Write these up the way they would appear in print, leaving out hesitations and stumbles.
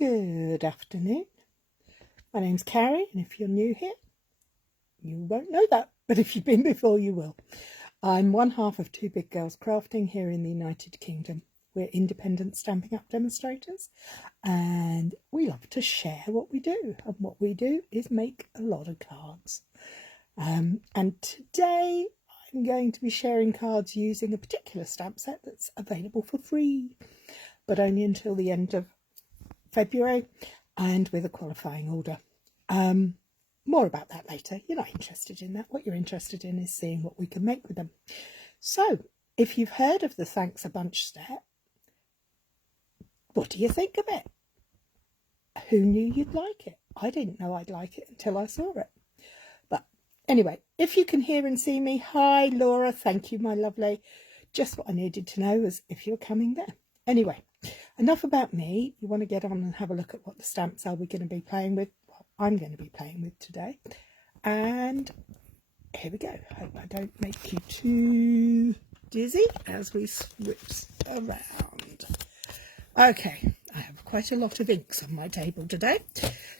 Good afternoon. My name's Cary, and if you're new here, you won't know that, but if you've been before, you will. I'm one half of Two Big Girls Crafting here in the United Kingdom. We're independent Stampin' Up demonstrators, and we love to share what we do. And what we do is make a lot of cards. And today I'm going to be sharing cards using a particular stamp set that's available for free, but only until the end of February, and with a qualifying order. More about that later. You're not interested in that. What you're interested in is seeing what we can make with them. So, if you've heard of the Thanks a Bunch set, what do you think of it? Who knew you'd like it? I didn't know I'd like it until I saw it. But anyway, if you can hear and see me, hi Laura, thank you my lovely. Just what I needed to know was if you're coming there. Anyway, enough about me. You want to get on and have a look at what the stamps are we're going to be playing with. Well, I'm going to be playing with today. And here we go. Hope I don't make you too dizzy as we switch around. Okay, I have quite a lot of inks on my table today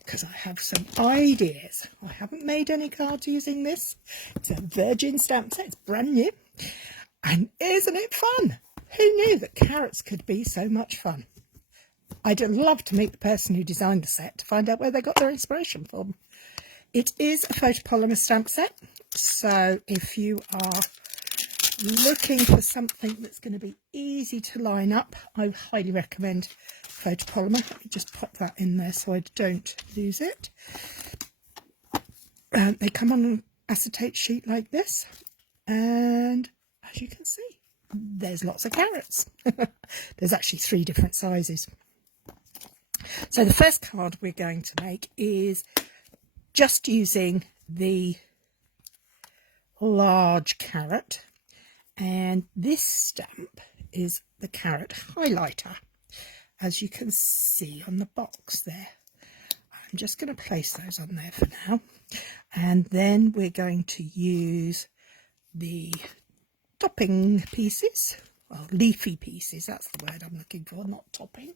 because I have some ideas. I haven't made any cards using this. It's a virgin stamp set. It's brand new. And isn't it fun? Who knew that carrots could be so much fun? I'd love to meet the person who designed the set to find out where they got their inspiration from. It is a photopolymer stamp set, so if you are looking for something that's going to be easy to line up, I highly recommend photopolymer. Let me just pop that in there so I don't lose it. They come on an acetate sheet like this, and as you can see, there's lots of carrots. There's actually 3 different sizes. So the first card we're going to make is just using the large carrot, and this stamp is the carrot highlighter, as you can see on the box there. I'm just going to place those on there for now, and then we're going to use the topping pieces, well, leafy pieces, that's the word I'm looking for, not topping,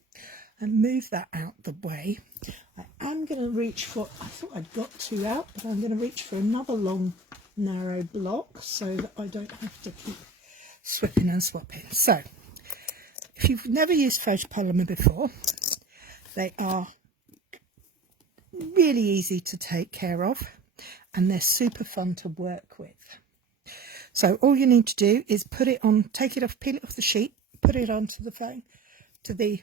and move that out the way. I am going to reach for, I thought I'd got 2 out, but I'm going to reach for another long narrow block so that I don't have to keep swapping and swapping. So if you've never used photopolymer before, they are really easy to take care of and they're super fun to work with. So all you need to do is put it on, take it off, peel it off the sheet, put it onto the phone, to the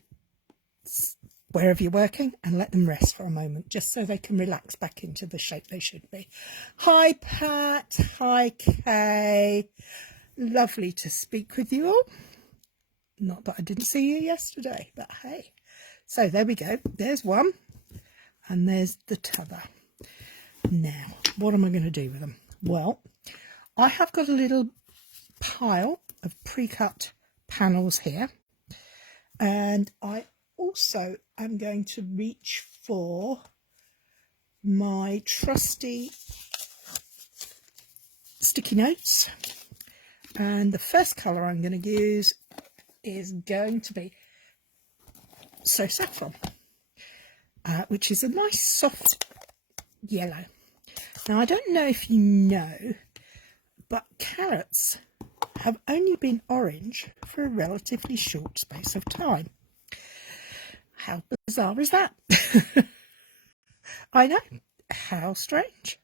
wherever you're working, and let them rest for a moment, just so they can relax back into the shape they should be. Hi Pat, hi Kay, lovely to speak with you all. Not that I didn't see you yesterday, but hey. So there we go, there's one, and there's the t'other. Now, what am I going to do with them? Well, I have got a little pile of pre-cut panels here, and I also am going to reach for my trusty sticky notes, and the first colour I'm going to use is going to be So Saffron, which is a nice soft yellow. Now I don't know if you know, but carrots have only been orange for a relatively short space of time. How bizarre is that? I know, how strange.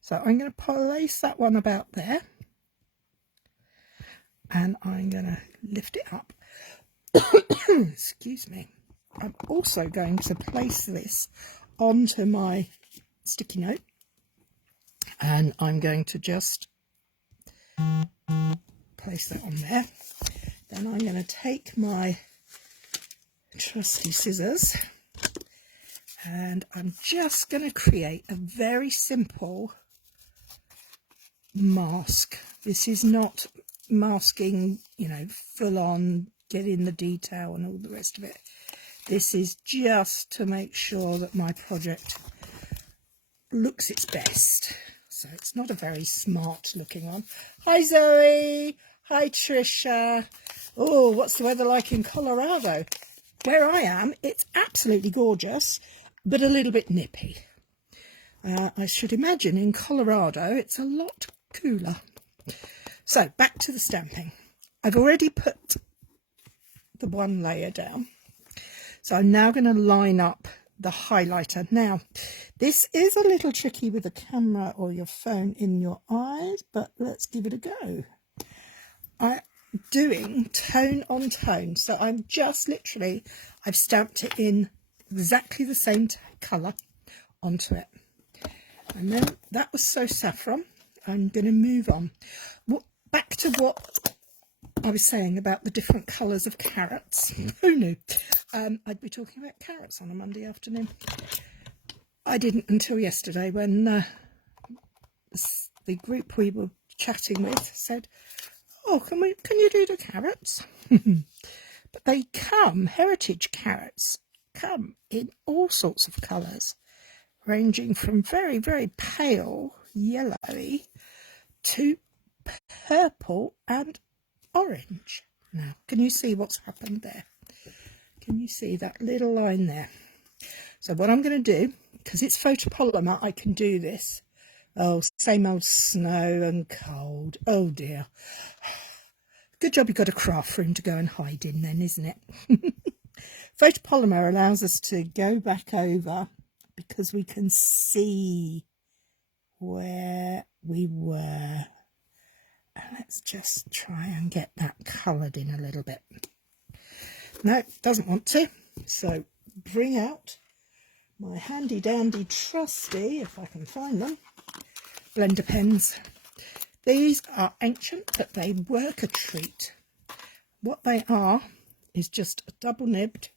So I'm going to place that one about there, and I'm going to lift it up. Excuse me. I'm also going to place this onto my sticky note, and I'm going to just place that on there. Then I'm going to take my trusty scissors, and I'm just going to create a very simple mask. This is not masking, you know, full on, get in the detail and all the rest of it. This is just to make sure that my project looks its best. So it's not a very smart looking one. Hi Zoe, hi Trisha. Oh, what's the weather like in Colorado? where I am, it's absolutely gorgeous, but a little bit nippy. I should imagine in Colorado it's a lot cooler. So back to the stamping. I've already put the one layer down. So I'm now going to line up the highlighter. Now, this is a little tricky with a camera or your phone in your eyes, but let's give it a go. I'm doing tone on tone. So I'm just literally, I've stamped it in exactly the same colour onto it. And then that was so saffron. I'm going to move on. Back to what I was saying about the different colours of carrots. Who knew? I'd be talking about carrots on a Monday afternoon. I didn't until yesterday when the group we were chatting with said, "Oh, can you do the carrots?" But they come, heritage carrots, come in all sorts of colours, ranging from very, very pale yellowy to purple and orange. Now, can you see what's happened there? Can you see that little line there? So what I'm going to do, because it's photopolymer, I can do this. Oh, same old snow and cold. Oh dear. Good job you got a craft room to go and hide in then, isn't it? Photopolymer allows us to go back over because we can see where we were. And let's just try and get that coloured in a little bit. No, it doesn't want to. So bring out my handy dandy trusty, if I can find them, blender pens. These are ancient, but they work a treat. What they are is just a double nibbed,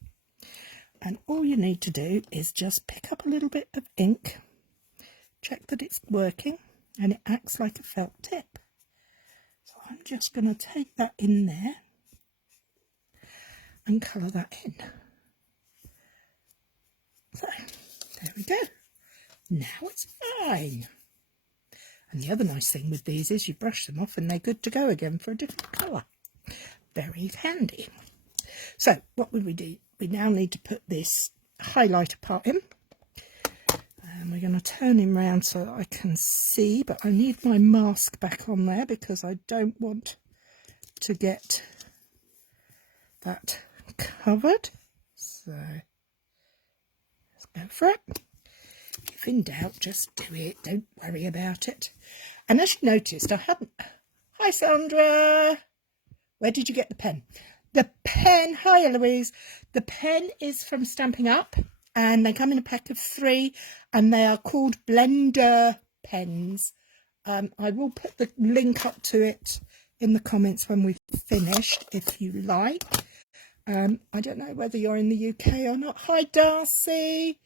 and all you need to do is just pick up a little bit of ink, check that it's working, and it acts like a felt tip. So I'm just going to take that in there and colour that in. So, there we go. Now it's fine. And the other nice thing with these is you brush them off and they're good to go again for a different colour. Very handy. So, what would we do? We now need to put this highlighter part in. And we're going to turn him round so that I can see, but I need my mask back on there because I don't want to get that covered. So let's go for it. If in doubt, just do it. Don't worry about it. And as you noticed, I hadn't... Hi, Sandra. Where did you get the pen? The pen... Hi, Eloise. The pen is from Stampin' Up. And they come in a pack of 3, and they are called blender pens. I will put the link up to it in the comments when we've finished, if you like. I don't know whether you're in the UK or not. Hi, Darcy.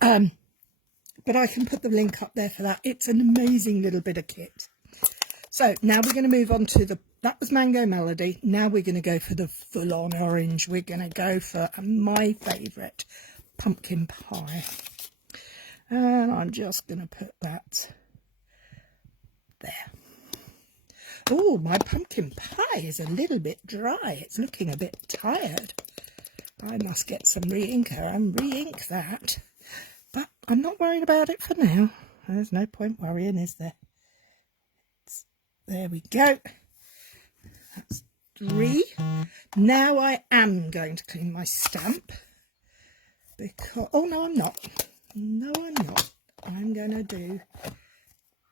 But I can put the link up there for that. It's an amazing little bit of kit. So now we're going to move on to the... That was Mango Melody. Now we're going to go for the full-on orange. We're going to go for my favourite, pumpkin pie. And I'm just going to put that there. Oh, my pumpkin pie is a little bit dry. It's looking a bit tired. I must get some re-inker and re-ink that. But I'm not worried about it for now. There's no point worrying, is there? There we go. That's 3. Now I am going to clean my stamp. Because... Oh, no, I'm not. No, I'm not. I'm going to do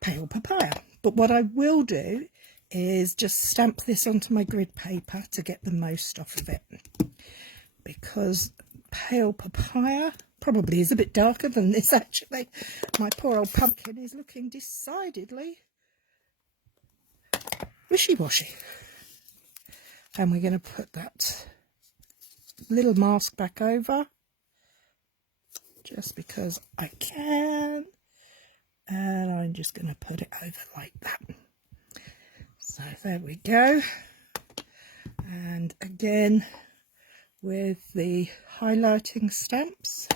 pale papaya. But what I will do is just stamp this onto my grid paper to get the most off of it. Because pale papaya probably is a bit darker than this, actually. My poor old pumpkin is looking decidedly wishy-washy. And we're going to put that little mask back over just because I can, and I'm just going to put it over like that. So there we go. And again with the highlighting stamps,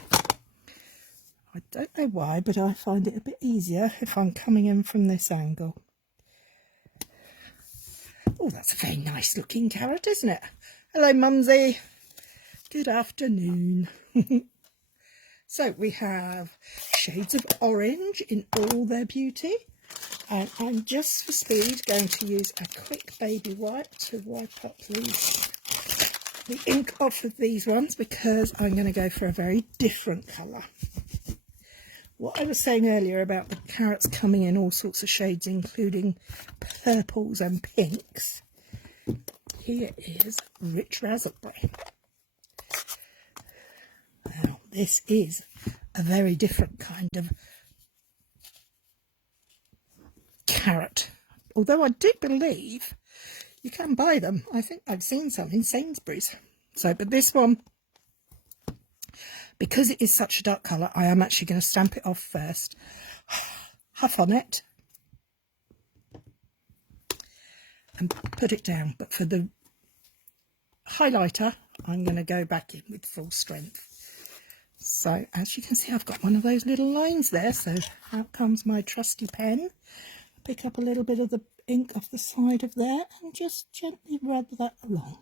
I don't know why, but I find it a bit easier if I'm coming in from this angle. Oh, that's a very nice looking carrot, isn't it? Hello, Mumsy. Good afternoon. So we have shades of orange in all their beauty. And I'm just for speed going to use a quick baby wipe to wipe up the ink off of these ones, because I'm going to go for a very different colour. What I was saying earlier about the carrots coming in all sorts of shades, including purples and pinks. Here is Rich Raspberry. Now, this is a very different kind of carrot. Although I do believe you can buy them. I think I've seen some in Sainsbury's. So, but this one, because it is such a dark colour, I am actually going to stamp it off first. Huff on it. And put it down. But for the highlighter, I'm going to go back in with full strength. So, as you can see, I've got one of those little lines there. So, out comes my trusty pen. Pick up a little bit of the ink off the side of there and just gently rub that along.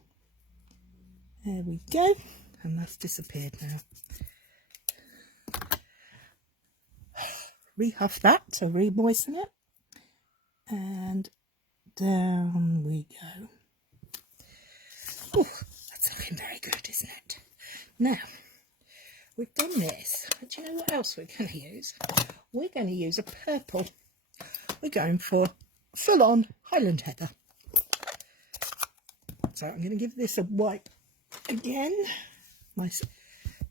There we go. And that's disappeared now. Rehuff that to re-moisten it. And down we go. Oh, that's looking very good, isn't it? Now, we've done this. But do you know what else we're going to use? We're going to use a purple. We're going for full-on Highland Heather. So I'm going to give this a wipe again.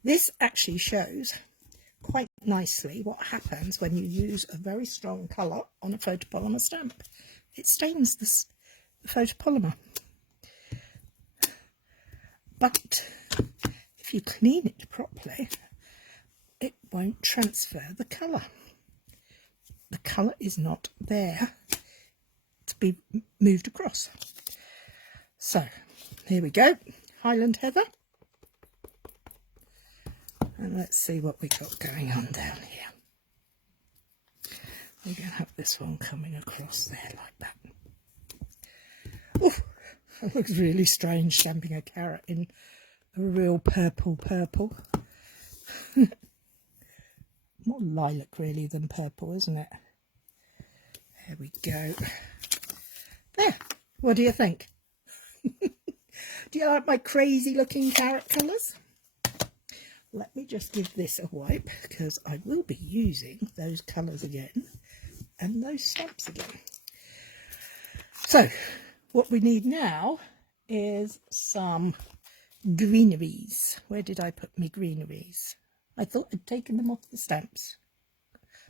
This actually shows quite nicely what happens when you use a very strong colour on a photopolymer stamp. It stains the photopolymer. But if you clean it properly, it won't transfer the colour. The colour is not there to be moved across. So, here we go. Highland Heather. And let's see what we got going on down here. We're going to have this one coming across there like that. Oh, that looks really strange, stamping a carrot in a real purple. More lilac really than purple, isn't it? There we go. There. What do you think? Do you like my crazy looking carrot colours? Let me just give this a wipe, because I will be using those colours again and those stamps again. So, what we need now is some greeneries. Where did I put my greeneries? I thought I'd taken them off the stamps.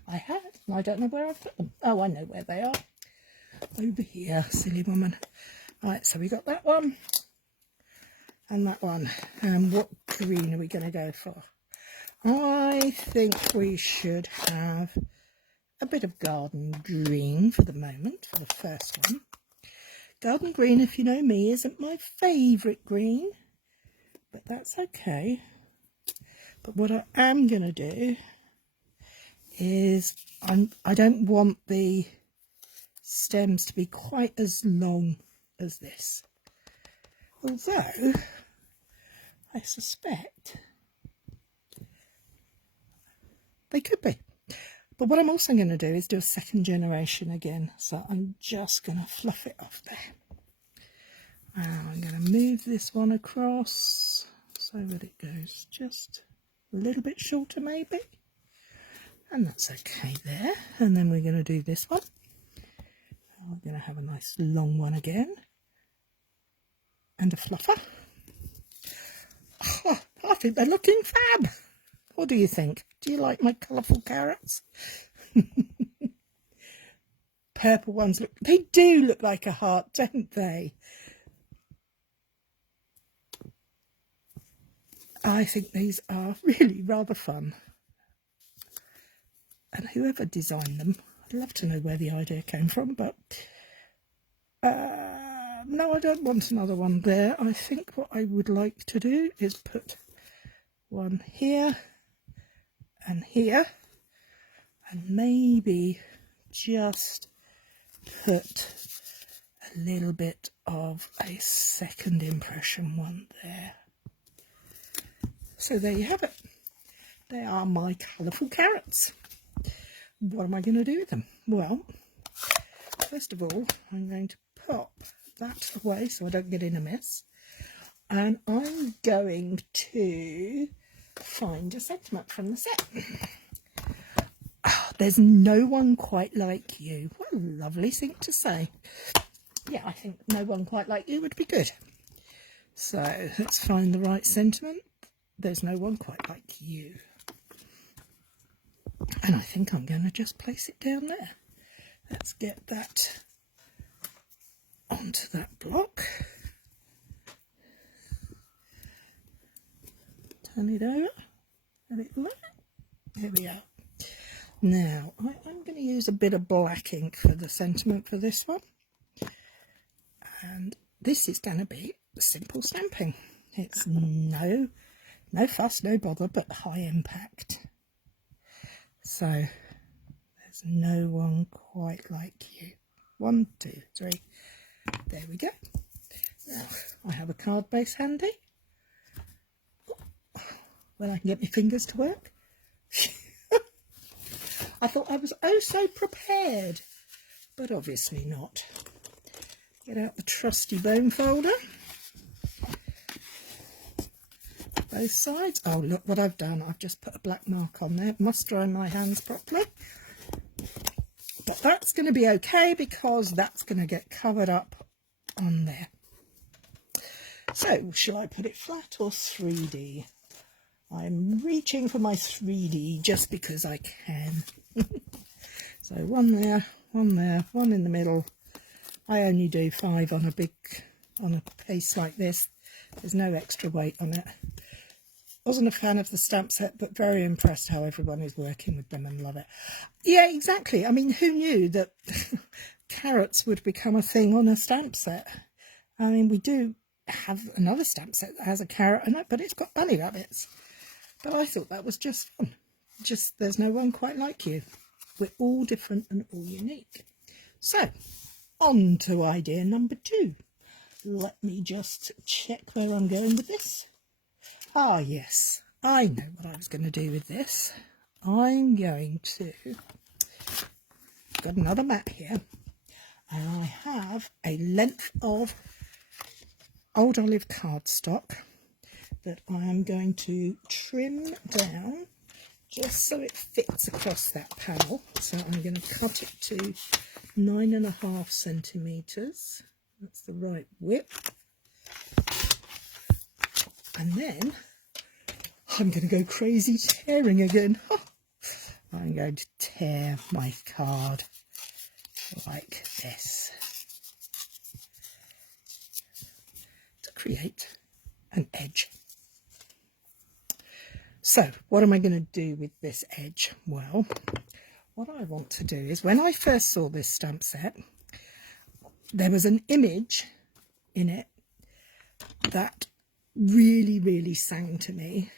I had, and I don't know where I've put them. Oh, I know where they are. Over here, silly woman. Right, so we got that one and that one. And what green are we going to go for? I think we should have a bit of garden green for the moment, for the first one. Garden green, if you know me, isn't my favourite green, but that's okay. But what I am going to do is I don't want the stems to be quite as long as this. Although, I suspect they could be. But what I'm also going to do is do a second generation again. So I'm just going to fluff it off there. Now I'm going to move this one across so that it goes just a little bit shorter maybe. And that's okay there. And then we're going to do this one. We're going to have a nice long one again. And a fluffer. Oh, I think they're looking fab. What do you think? Do you like my colourful carrots? Purple ones look, they do look like a heart, don't they? I think these are really rather fun. And whoever designed them, I'd love to know where the idea came from, but no, I don't want another one there. I think what I would like to do is put one here and here, and maybe just put a little bit of a second impression one there. So there you have it. They are my colourful carrots. What am I going to do with them? Well, first of all, I'm going to pop that away so I don't get in a mess. And I'm going to find a sentiment from the set. Oh, there's no one quite like you. What a lovely thing to say. Yeah, I think no one quite like you would be good. So let's find the right sentiment. There's no one quite like you. And I think I'm going to just place it down there. Let's get that onto that block. Turn it over. Let it lie. There we are. Now, I'm going to use a bit of black ink for the sentiment for this one. And this is going to be simple stamping. It's no fuss, no bother, but high impact. So, there's no one quite like you. 1, 2, 3. There we go. Now, I have a card base handy. When I can get my fingers to work. I thought I was oh so prepared, but obviously not. Get out the trusty bone folder. Both sides. Oh, look what I've done. I've just put a black mark on there. Must dry my hands properly. But that's going to be okay because that's going to get covered up on there. So, shall I put it flat or 3D? I'm reaching for my 3D just because I can. So one there, one in the middle. I only do 5 on a piece like this. There's no extra weight on it. Wasn't a fan of the stamp set, but very impressed how everyone is working with them and love it. Yeah, exactly. I mean, who knew that carrots would become a thing on a stamp set? I mean, we do have another stamp set that has a carrot in it, but it's got bunny rabbits. But I thought that was just fun. Just, there's no one quite like you. We're all different and all unique. So, on to idea number 2. Let me just check where I'm going with this. Ah, yes. I know what I was going to do with this. I'm going to... I've got another mat here. And I have a length of old olive cardstock that I am going to trim down just so it fits across that panel. So I'm going to cut it to 9.5 centimetres. That's the right width. And then I'm going to go crazy tearing again. I'm going to tear my card like this to create an edge. So, what am I going to do with this edge? Well, what I want to do is, when I first saw this stamp set, there was an image in it that really sang to me.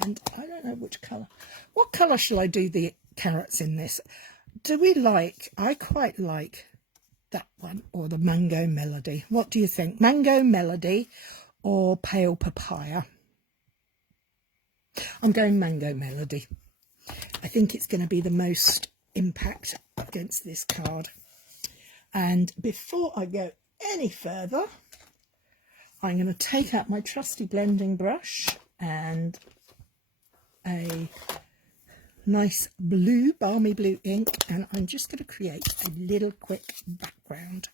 And I don't know which colour. What colour shall I do the carrots in this? I quite like that one, or the Mango Melody. What do you think? Mango Melody or Pale Papaya? I'm going Mango Melody. I think it's going to be the most impact against this card. And before I go any further, I'm going to take out my trusty blending brush and a nice blue, balmy blue ink, and I'm just going to create a little quick background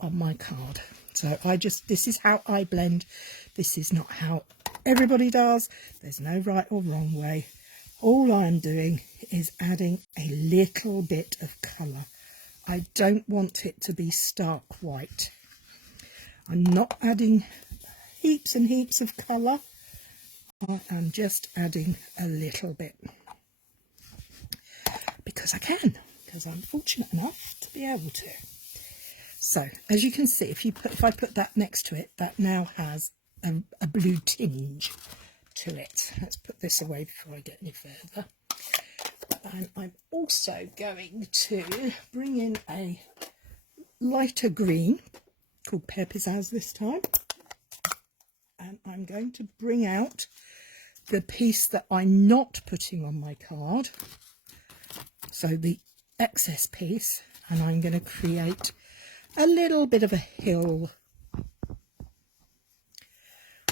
on my card. So this is how I blend. This is not how everybody does. There's no right or wrong way. All I'm doing is adding a little bit of colour. I don't want it to be stark white. I'm not adding heaps and heaps of colour. I am just adding a little bit. Because I can. Because I'm fortunate enough to be able to. So, as you can see, if I put that next to it, that now has a blue tinge to it. Let's put this away before I get any further. And I'm also going to bring in a lighter green, called Pear Pizzazz this time. And I'm going to bring out the piece that I'm not putting on my card. So the excess piece, and I'm going to create a little bit of a hill.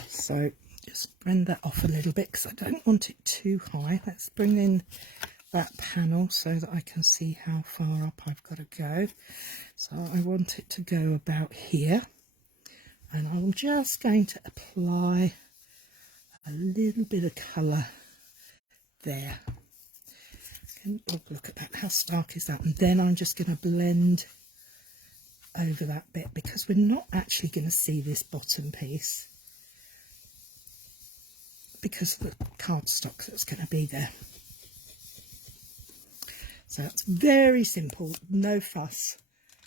So just bring that off a little bit because I don't want it too high. Let's bring in that panel so that I can see how far up I've got to go. So I want it to go about here, and I'm just going to apply a little bit of colour there. Oh, look at that, how stark is that? And then I'm just going to blend over that bit because we're not actually going to see this bottom piece because of the cardstock that's going to be there. So it's very simple, no fuss.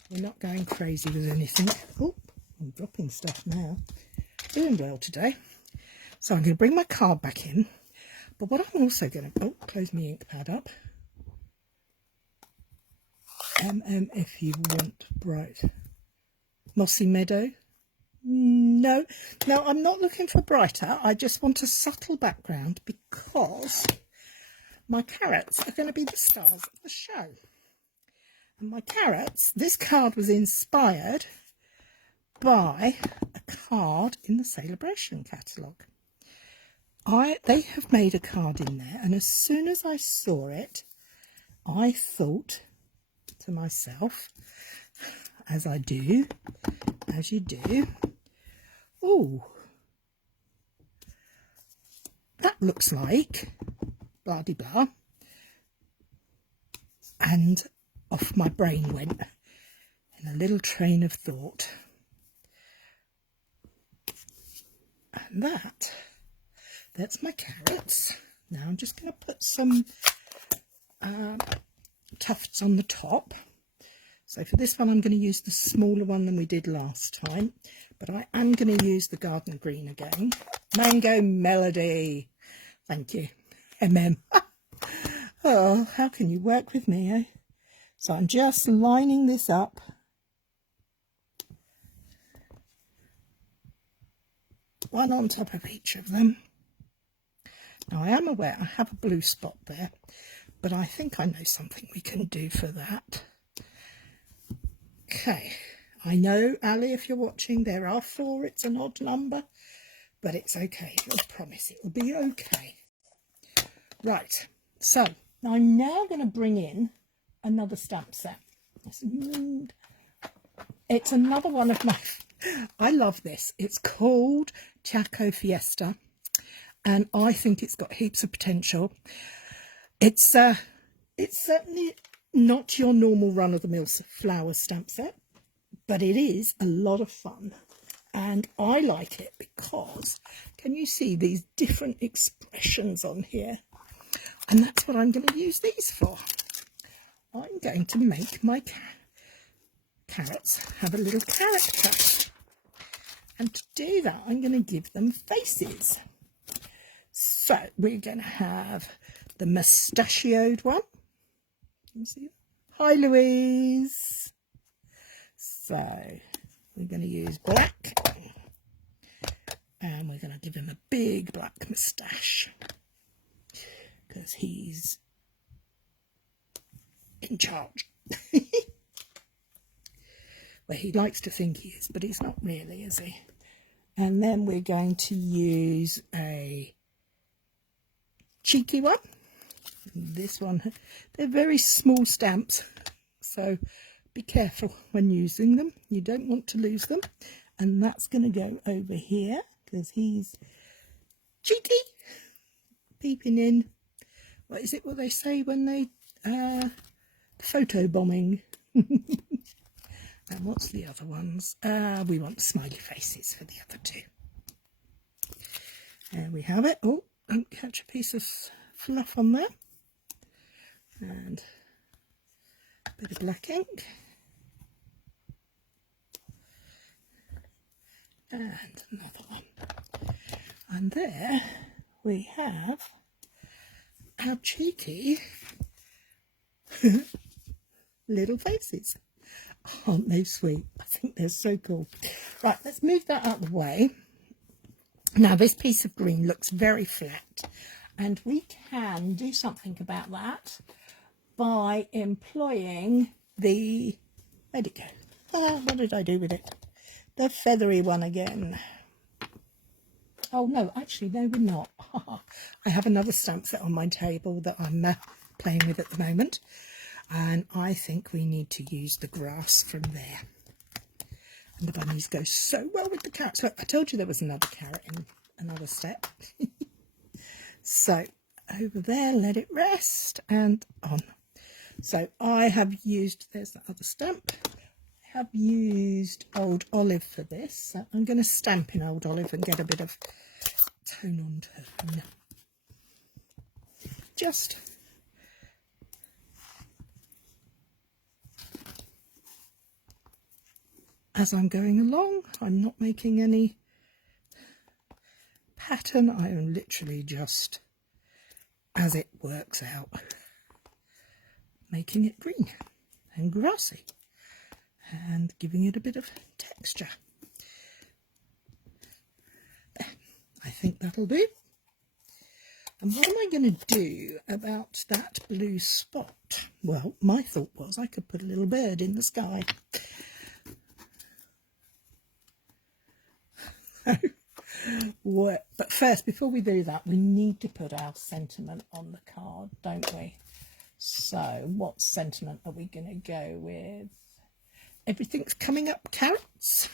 We're not going crazy with anything. Oh, I'm dropping stuff now. Doing well today. So I'm going to bring my card back in. But what I'm also going to... Oh, close my ink pad up. If you want bright. Mossy Meadow. No, I'm not looking for brighter. I just want a subtle background because my carrots are going to be the stars of the show. And my carrots, this card was inspired by a card in the Sale-A-Bration catalogue. They have made a card in there, and as soon as I saw it, I thought to myself, as I do, as you do, oh, that looks like blah de blah, and off my brain went in a little train of thought. And that's my carrots. Now I'm just going to put some tufts on the top. So for this one I'm going to use the smaller one than we did last time, but I am going to use the garden green again. Mango Melody. Thank you. Oh, how can you work with me, eh? So I'm just lining this up. One on top of each of them. Now I am aware I have a blue spot there, but I think I know something we can do for that. Okay, I know, Ali, if you're watching, there are 4, it's an odd number, but it's okay, I promise it will be okay. Right, so I'm now going to bring in another stamp set. It's another one of my, I love this, it's called Chaco Fiesta, and I think it's got heaps of potential. It's certainly not your normal run-of-the-mill flower stamp set, but it is a lot of fun, and I like it because can you see these different expressions on here? And that's what I'm going to use these for. I'm going to make my carrots have a little character, and to do that I'm going to give them faces. So we're going to have the mustachioed one. Can you see that? Hi, Louise. So we're going to use black, and we're going to give him a big black moustache because he's in charge. Well, he likes to think he is, but he's not really, is he? And then we're going to use a cheeky one. This one, they're very small stamps, so be careful when using them. You don't want to lose them. And that's going to go over here because he's cheeky, peeping in. What is it what they say when they photo bombing? And what's the other ones? We want smiley faces for the other two. There we have it. Oh, don't catch a piece of fluff on there. And a bit of black ink. And another one. And there we have our cheeky little faces. Aren't they sweet? I think they're so cool. Right, let's move that out of the way. Now this piece of green looks very flat, and we can do something about that by employing the, where'd it go? Oh, what did I do with it? The feathery one again. Oh no, actually no, we're not. I have another stamp set on my table that I'm playing with at the moment, and I think we need to use the grass from there. And the bunnies go so well with the carrots. Look, I told you there was another carrot in another step. So over there, let it rest, and on. So I have used, there's that other stamp. I have used Old Olive for this. So I'm going to stamp in Old Olive and get a bit of tone on tone. Just as I'm going along, I'm not making any pattern. I am literally just, as it works out, making it green and grassy and giving it a bit of texture. There, I think that'll do. And what am I going to do about that blue spot? Well, my thought was I could put a little bird in the sky. But first, before we do that, we need to put our sentiment on the card, don't we? So what sentiment are we going to go with? Everything's coming up, carrots.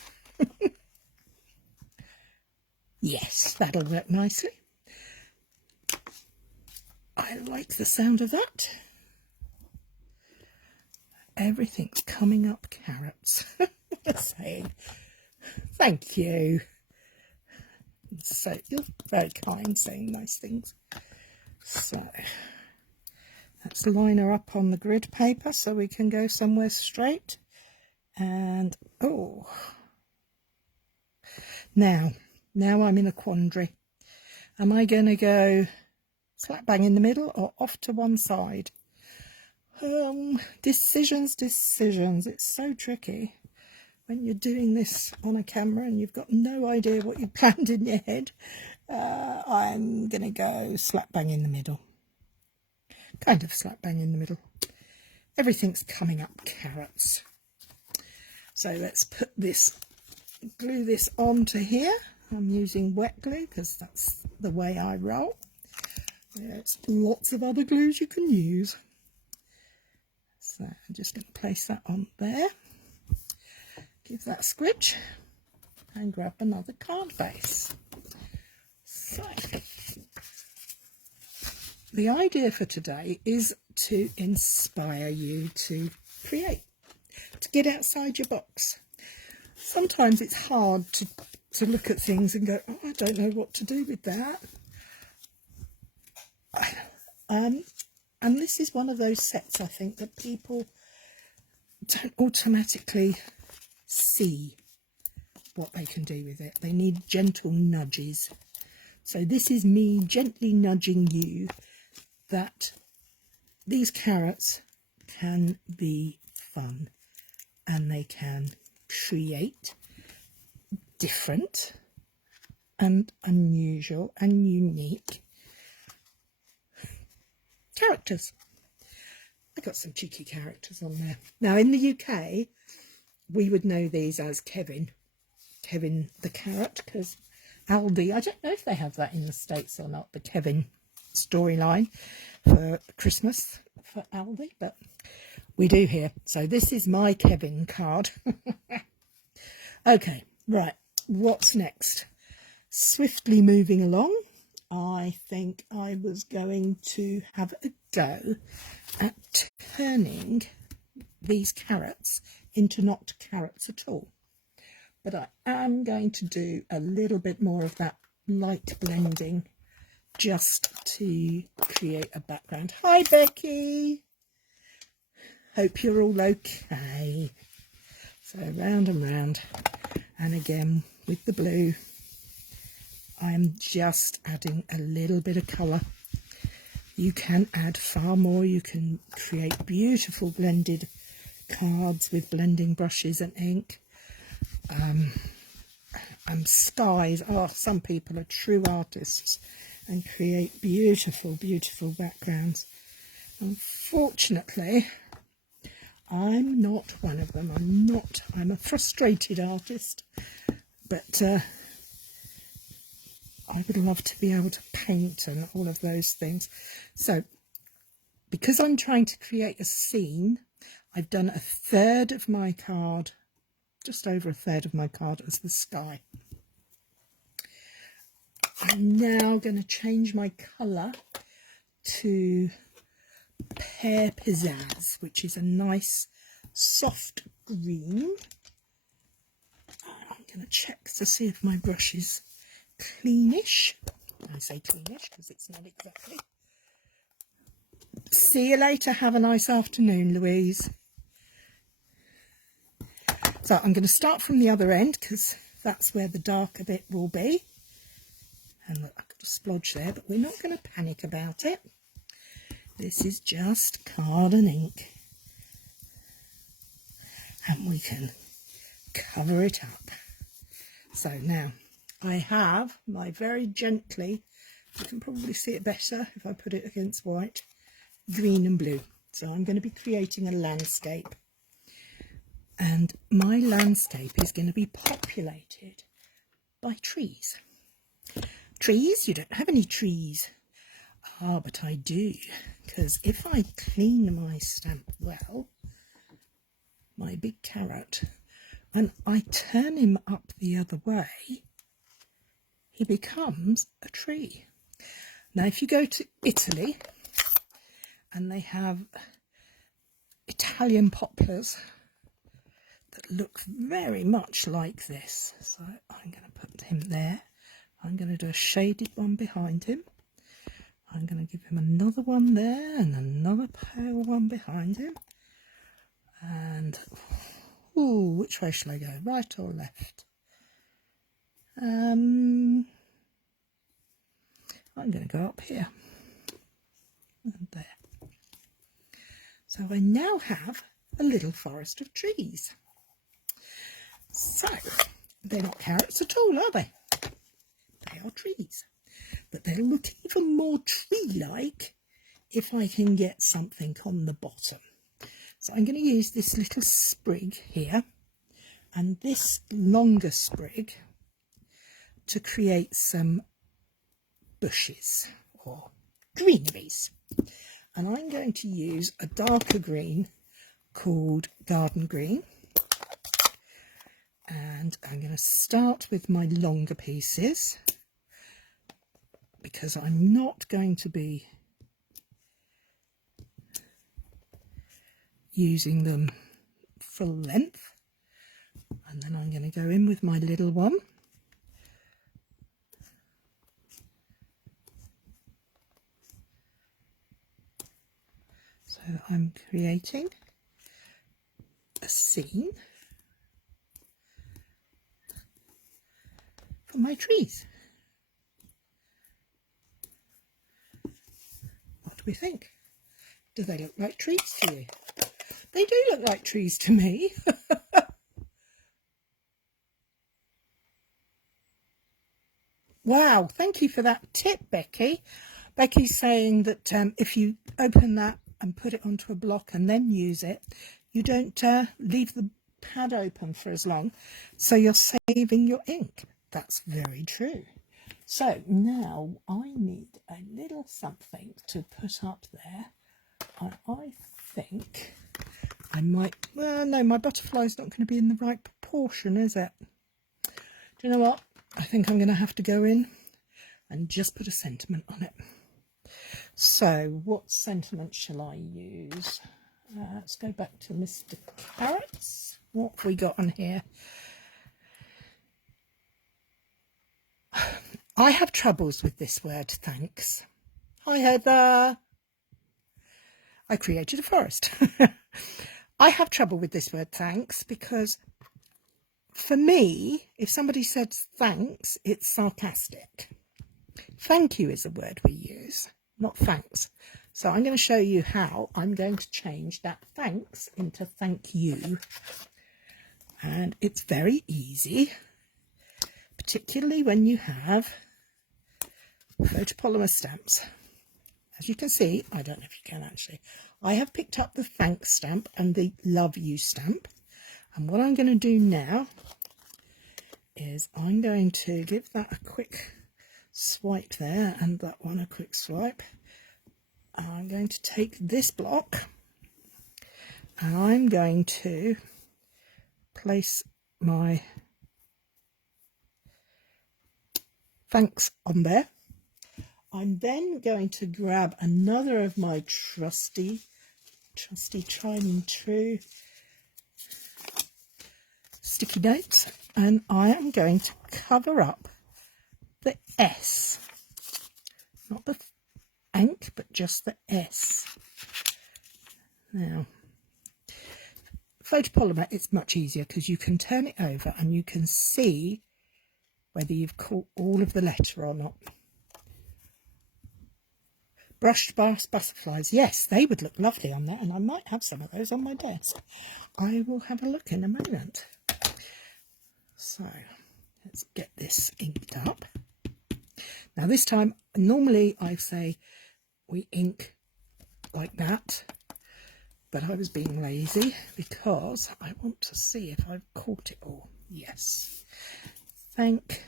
Yes, that'll work nicely. I like the sound of that. Everything's coming up, carrots. Saying thank you. So you're very kind, saying nice things. So let's line her up on the grid paper so we can go somewhere straight. And oh, now I'm in a quandary. Am I going to go slap bang in the middle or off to one side? Decisions. It's so tricky when you're doing this on a camera and you've got no idea what you planned in your head. I'm going to go slap bang in the middle. Kind of slap bang in the middle. Everything's coming up, carrots. So let's put this, glue this onto here. I'm using wet glue because that's the way I roll. There's lots of other glues you can use. So I'm just going to place that on there. Give that a squidge and grab another card base. So the idea for today is to inspire you to create, to get outside your box. Sometimes it's hard to look at things and go, oh, I don't know what to do with that. And this is one of those sets, I think, that people don't automatically see what they can do with it. They need gentle nudges. So this is me gently nudging you that these carrots can be fun and they can create different and unusual and unique characters. I got some cheeky characters on there. Now in the UK we would know these as Kevin the carrot, because Aldi, I don't know if they have that in the States or not, the Kevin storyline for Christmas for Aldi, but we do here. So this is my Kevin card. Okay, right, what's next? Swiftly moving along, I think I was going to have a go at turning these carrots into not carrots at all. But I am going to do a little bit more of that light blending just to create a background. Hi, Becky. Hope you're all okay. So round and round. And again, with the blue, I'm just adding a little bit of colour. You can add far more. You can create beautiful blended cards with blending brushes and ink. skies. Oh, some people are true artists and create beautiful, beautiful backgrounds. Unfortunately, I'm not one of them. I'm a frustrated artist, but I would love to be able to paint and all of those things. So, because I'm trying to create a scene, I've done a third of my card, just over a third of my card as the sky. I'm now going to change my colour to Pear Pizzazz, which is a nice soft green. I'm going to check to see if my brush is cleanish. I say cleanish because it's not exactly. See you later. Have a nice afternoon, Louise. So I'm going to start from the other end because that's where the darker bit will be. And look, I've got a splodge there, but we're not going to panic about it. This is just card and ink. And we can cover it up. So now I have my very gently, you can probably see it better if I put it against white, green and blue. So I'm going to be creating a landscape. And my landscape is going to be populated by trees. Trees? You don't have any trees. Ah, but I do, because if I clean my stamp well, my big carrot, and I turn him up the other way, he becomes a tree. Now, if you go to Italy, and they have Italian poplars that look very much like this, so I'm going to put him there. I'm going to do a shaded one behind him. I'm going to give him another one there and another pale one behind him. And, ooh, which way shall I go? Right or left? I'm going to go up here. And there. So I now have a little forest of trees. So, they're not carrots at all, are they? They are trees. But they'll look even more tree-like if I can get something on the bottom. So I'm going to use this little sprig here and this longer sprig to create some bushes or greeneries. And I'm going to use a darker green called Garden Green. And I'm going to start with my longer pieces, because I'm not going to be using them full length. And then I'm going to go in with my little one. So I'm creating a scene for my trees. What do we think? Do they look like trees to you? They do look like trees to me. Wow, thank you for that tip, Becky. Becky's saying that if you open that and put it onto a block and then use it, you don't leave the pad open for as long, so you're saving your ink. That's very true. So now I need a little something to put up there. And I think I might, well, no, my butterfly's not going to be in the right proportion, is it? Do you know what? I think I'm going to have to go in and just put a sentiment on it. So what sentiment shall I use? Let's go back to Mr. Carrots. What have we got on here? I have troubles with this word, thanks. Hi, Heather. I created a forest. I have trouble with this word, thanks, because for me, if somebody says thanks, it's sarcastic. Thank you is a word we use, not thanks. So I'm going to show you how I'm going to change that thanks into thank you. And it's very easy. particularly when you have photopolymer stamps. As you can see, I don't know if you can actually, I have picked up the thanks stamp and the love you stamp. And what I'm going to do now is I'm going to give that a quick swipe there and that one a quick swipe. And I'm going to take this block and I'm going to place my thanks on there. I'm then going to grab another of my trusty tried and true sticky notes, and I am going to cover up the S, not the ink, but just the S. Now, photopolymer, it's much easier because you can turn it over and you can see whether you've caught all of the letter or not. Brushed brass butterflies, yes, they would look lovely on there, and I might have some of those on my desk. I will have a look in a moment. So let's get this inked up. Now this time, normally I say we ink like that, but I was being lazy because I want to see if I've caught it all. Yes. Thank,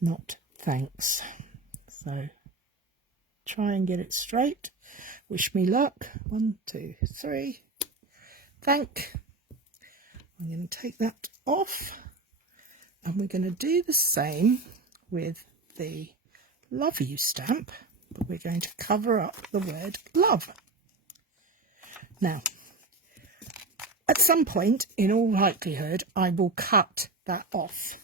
not thanks. So try and get it straight. Wish me luck. 1, 2, 3. Thank. I'm going to take that off, and we're going to do the same with the love you stamp, but we're going to cover up the word love. Now, at some point, in all likelihood, I will cut that off,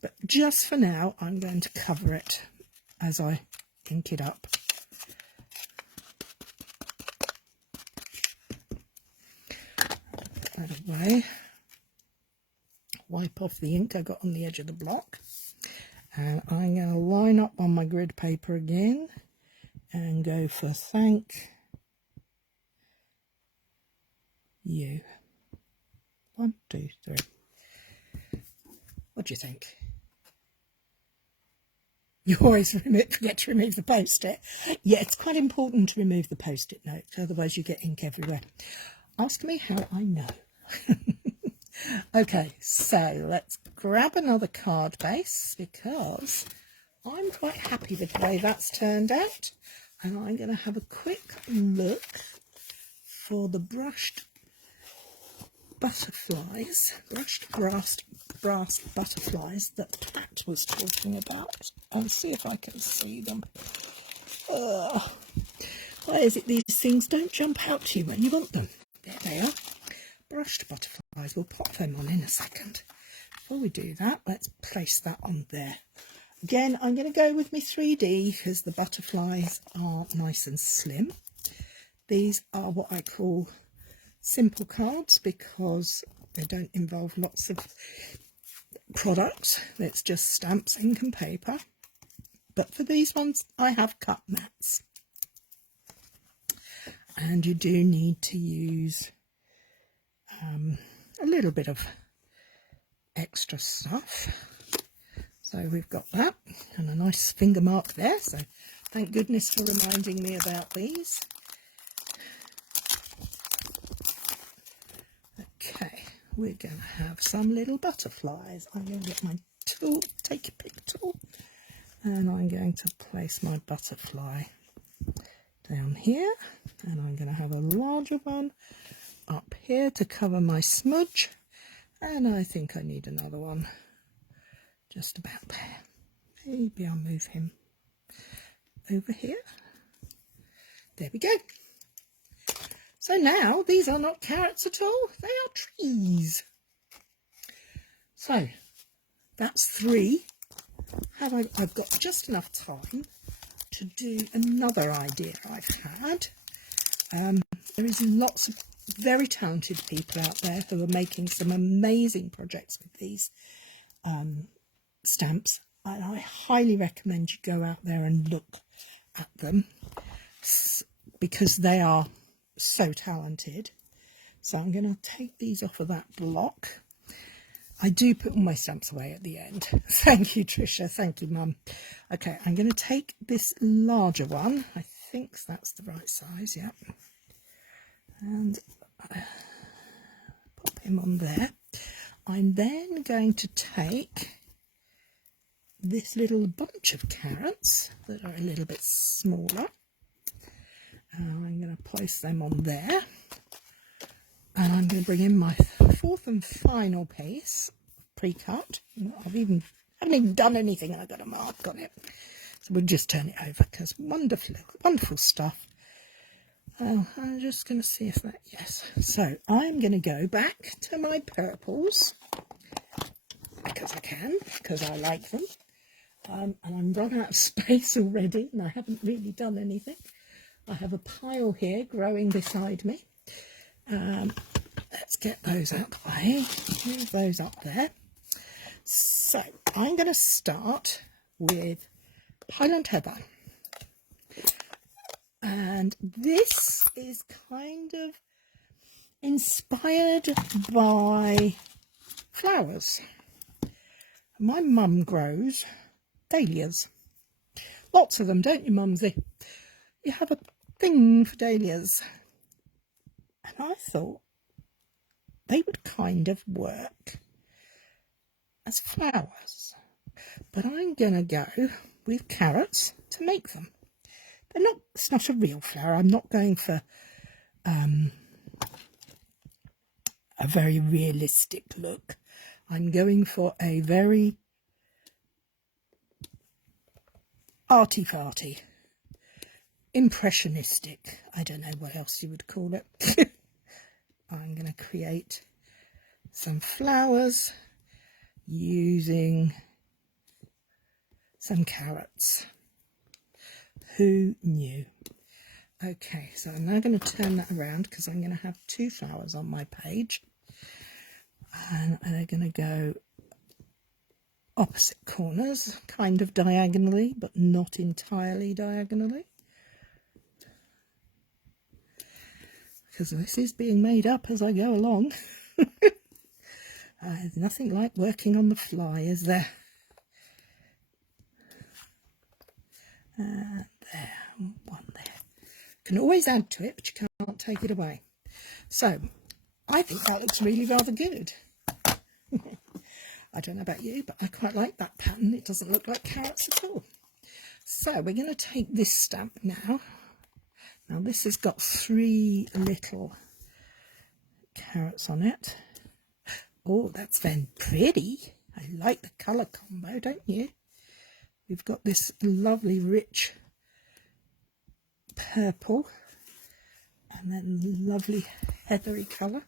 but just for now, I'm going to cover it as I ink it up. Put that away. Wipe off the ink I got on the edge of the block, and I'm going to line up on my grid paper again and go for thank you. 1, 2, 3. What do you think? You always forget to remove the post-it. Yeah, it's quite important to remove the post-it note, otherwise you get ink everywhere. Ask me how I know. Okay, so let's grab another card base because I'm quite happy with the way that's turned out. And I'm going to have a quick look for the brushed butterflies, brushed brass butterflies that Pat was talking about, and see if I can see them. Why is it these things don't jump out to you when you want them? There they are. Brushed butterflies. We'll pop them on in a second. Before we do that, let's place that on there. Again, I'm going to go with my 3D because the butterflies are nice and slim. These are what I call simple cards because they don't involve lots of products. It's just stamps, ink and paper. But for these ones, I have cut mats. And you do need to use a little bit of extra stuff. So we've got that and a nice finger mark there. So thank goodness for reminding me about these. Okay, we're going to have some little butterflies. I'm going to get my tool, take a pick tool, and I'm going to place my butterfly down here, and I'm going to have a larger one up here to cover my smudge, and I think I need another one just about there. Maybe I'll move him over here. There we go. So now these are not carrots at all, they are trees. So that's 3. I've got just enough time to do another idea I've had. There is lots of very talented people out there who are making some amazing projects with these stamps, and I highly recommend you go out there and look at them because they are so talented. So I'm going to take these off of that block, I do put all my stamps away at the end. Thank you, Tricia. Thank you, Mum. Okay, I'm going to take this larger one. I think that's the right size, yeah. And pop him on there. I'm then going to take this little bunch of carrots that are a little bit smaller. I'm going to place them on there. And I'm going to bring in my fourth and final piece, pre-cut. Haven't even done anything and I've got a mark on it. So we'll just turn it over because wonderful stuff. I'm just going to see if that, yes. So I'm going to go back to my purples because I can, because I like them. And I'm run out of space already and I haven't really done anything. I have a pile here growing beside me. Let's get those out of the way, move those up there. So I'm going to start with Highland Heather. And this is kind of inspired by flowers. My mum grows dahlias. Lots of them, don't you, Mumsy? You have a thing for dahlias. And I thought they would kind of work as flowers. But I'm going to go with carrots to make them. It's not a real flower. I'm not going for a very realistic look. I'm going for a very arty-farty, impressionistic, I don't know what else you would call it. I'm going to create some flowers using some carrots. Who knew? Okay, so I'm now going to turn that around because I'm going to have two flowers on my page. And they're going to go opposite corners, kind of diagonally, but not entirely diagonally. Because this is being made up as I go along. There's nothing like working on the fly, is there? There, one there. Can always add to it, but you can't take it away. So, I think that looks really rather good. I don't know about you, but I quite like that pattern. It doesn't look like carrots at all. So, we're going to take this stamp now. Now, this has got 3 little carrots on it. Oh, that's very pretty. I like the colour combo, don't you? We've got this lovely rich purple and then lovely heathery colour.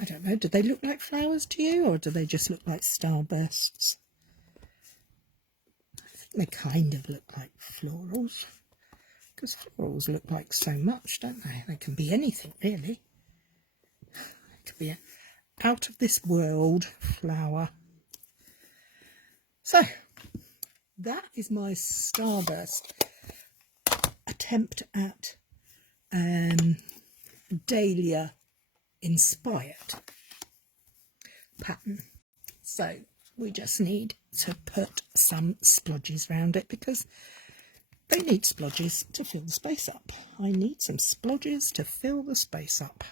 I don't know, do they look like flowers to you or do they just look like starbursts? I think they kind of look like florals, because florals look like so much, don't they? They can be anything really. It could be an out of this world flower. So that is my starburst attempt at dahlia inspired pattern. So we just need to put some splodges around it because they need splodges to fill the space up. I need some splodges to fill the space up.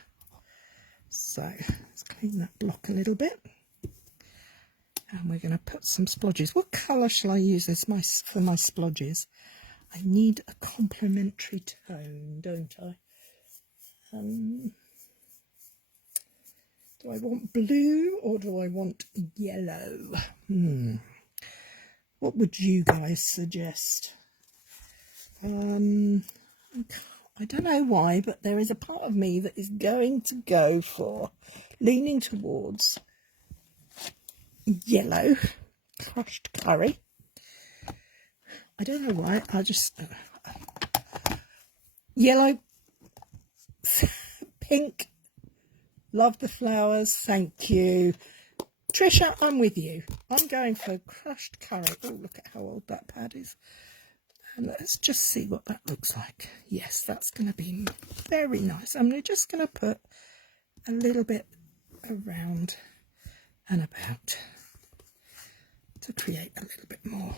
So let's clean that block a little bit. And we're going to put some splodges. What colour shall I use as for my splodges? I need a complementary tone, don't I? Do I want blue or do I want yellow? What would you guys suggest? I don't know why, but there is a part of me that is going to go for leaning towards yellow, crushed curry. I don't know why, I just yellow, pink, love the flowers, thank you. Trisha, I'm with you. I'm going for crushed curry. Oh, look at how old that pad is. And let's just see what that looks like. Yes, that's going to be very nice. I'm just going to put a little bit around and about to create a little bit more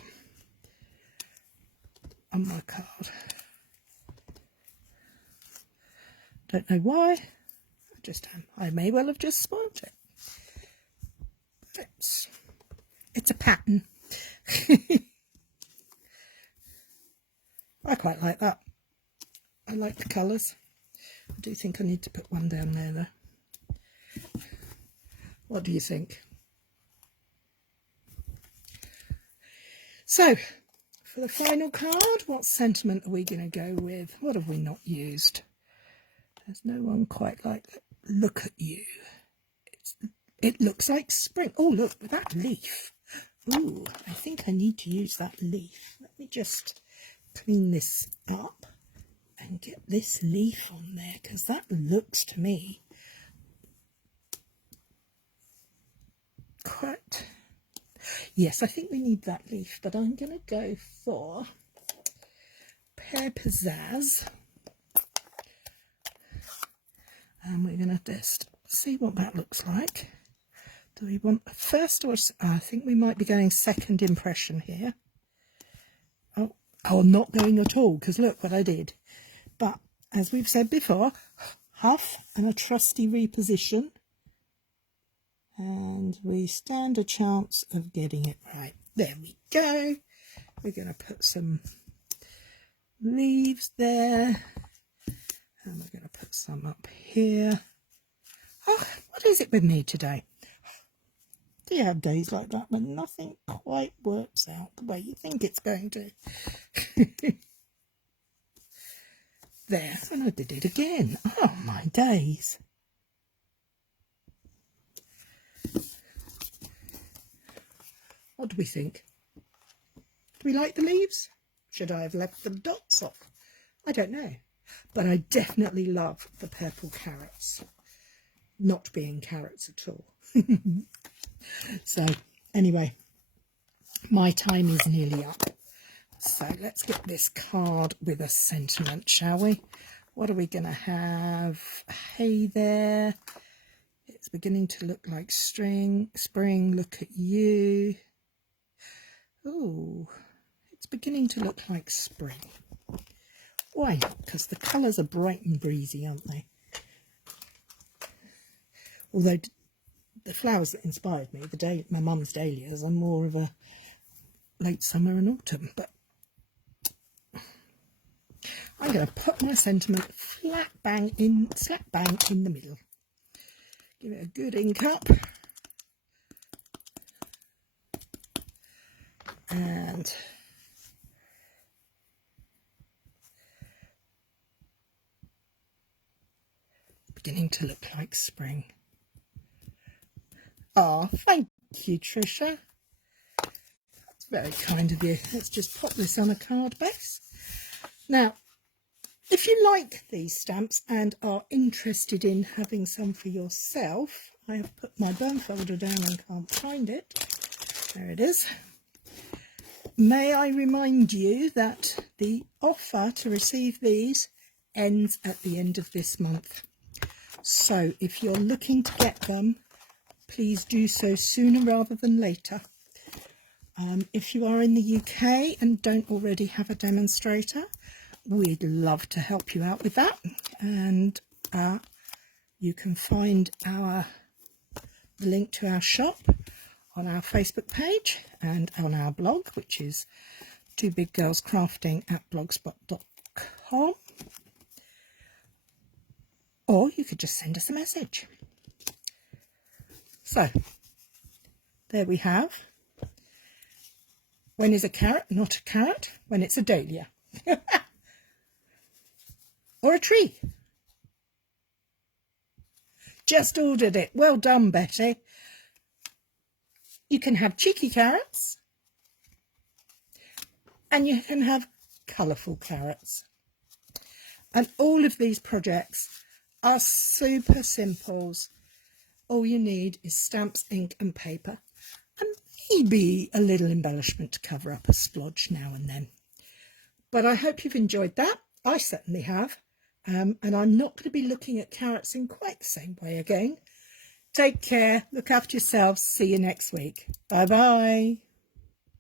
on my card. Don't know why, I just am. I may well have just spoilt it. It's a pattern. I quite like that. I like the colours. I do think I need to put one down there though. What do you think? So, for the final card, what sentiment are we going to go with? What have we not used? There's no one quite like that. Look at you. It looks like spring. Oh, look, with that leaf. Ooh, I think I need to use that leaf. Let me just clean this up and get this leaf on there, because that looks to me quite... Yes, I think we need that leaf, but I'm going to go for Pear Pizzazz. And we're going to just see what that looks like. Do we want first or... I think we might be going second impression here. Oh, I'm not going at all, because look what I did. But, as we've said before, huff and a trusty reposition. And we stand a chance of getting it right. There we go. We're going to put some leaves there. And we're going to put some up here. Oh, what is it with me today? Do you have days like that when nothing quite works out the way you think it's going to? There, and I did it again. Oh, my days. What do we think? Do we like the leaves? Should I have left the dots off? I don't know. But I definitely love the purple carrots. Not being carrots at all. So, anyway, my time is nearly up. So, let's get this card with a sentiment, shall we? What are we going to have? Hey there. It's beginning to look like spring. Look at you. Oh, it's beginning to look like spring. Why not? Because the colours are bright and breezy, aren't they? Although the flowers that inspired me, my mum's dahlias, are more of a late summer and autumn. But I'm going to put my sentiment slap bang in the middle. Give it a good ink up. And beginning to look like spring. Oh, thank you, Tricia. That's very kind of you. Let's just pop this on a card base. Now, if you like these stamps and are interested in having some for yourself, I have put my burn folder down and can't find it. There it is. May I remind you that the offer to receive these ends at the end of this month. So if you're looking to get them, please do so sooner rather than later. If you are in the UK and don't already have a demonstrator, we'd love to help you out with that. And you can find the link to our shop on our Facebook page and on our blog, which is twobiggirlscrafting@blogspot.com. Or you could just send us a message. So, there we have. When is a carrot not a carrot? When it's a dahlia. Or a tree. Just ordered it. Well done, Betty. You can have cheeky carrots. And you can have colourful carrots. And all of these projects are super simples. All you need is stamps, ink and paper. And maybe a little embellishment to cover up a splodge now and then. But I hope you've enjoyed that. I certainly have. And I'm not going to be looking at carrots in quite the same way again. Take care. Look after yourselves. See you next week. Bye bye.